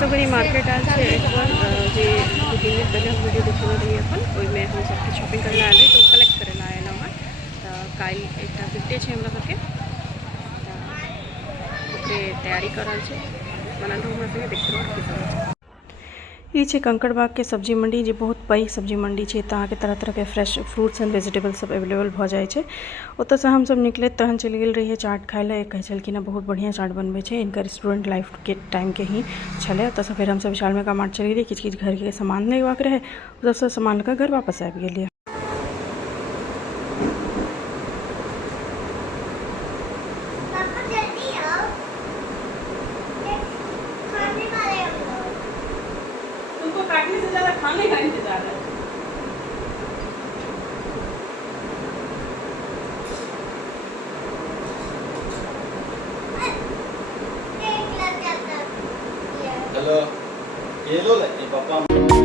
सब market oil छे एक बार जे 2-3 दिन पहले हम वीडियो देखने रही अपन ओइमे हम सबके शॉपिंग करने आयल रही तो कलेक्ट करे ला आयल हूँ। तो काल एक बिगडे है हमरा सबके ओकरे तैयारी कर रहल छे बनल हमरा संगे देखते रहो। ये छे कंकड़बाग के सब्जी मंडी जे बहुत पैघ सब्जी मंडी है। तो अहाँके तरह तरह के फ्रेश फ्रूट्स एंड वेजिटेबल सब अवेलेबल भ जाए छे। ओतऽ से हम सब निकले तहन चल गेल रहिए चाट खाए ला। कहे छलखिन बहुत बढ़िया चाट बनबे छे इनकर स्टूडेंट लाइफ के टाइम के ही छले। ओतऽ से फिर हम सब विशाल मेगा मार्ट चल गेलिए किछ घर के सामान लेबाक रहे ओतऽ से सामान लेकर घर वापस आबि गेलिए। तुमको काटने से ज्यादा खाने का इंतजार है। हेलो ये लो ले पापा।